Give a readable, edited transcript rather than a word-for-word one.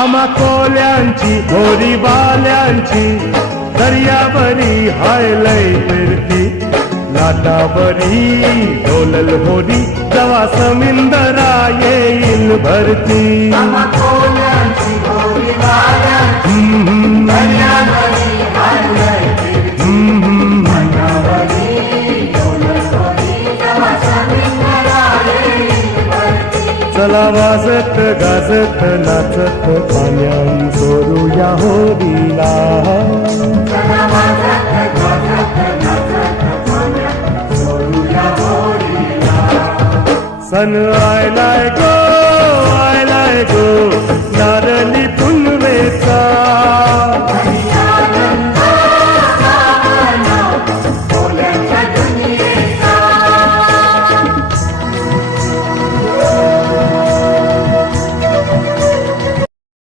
आम्हा कोल्यांची होरी बाल्यांची दर्यावरी हायलय फिरती लाटावरी डोलल होरी जवा समिंदरा येईल भरती आम्हा कोल्यांची होरी बाल्यांची दर्यावरी हायलय फिरती लाटावरी डोलल होरी जवा समिंदरा येईल भरती चला वाजत गाजत नाचत पाण्यां सोडूया होरीला चला वाजत गाजत नाचत पाण्यां सोडूया होरीला सन आयलाय गो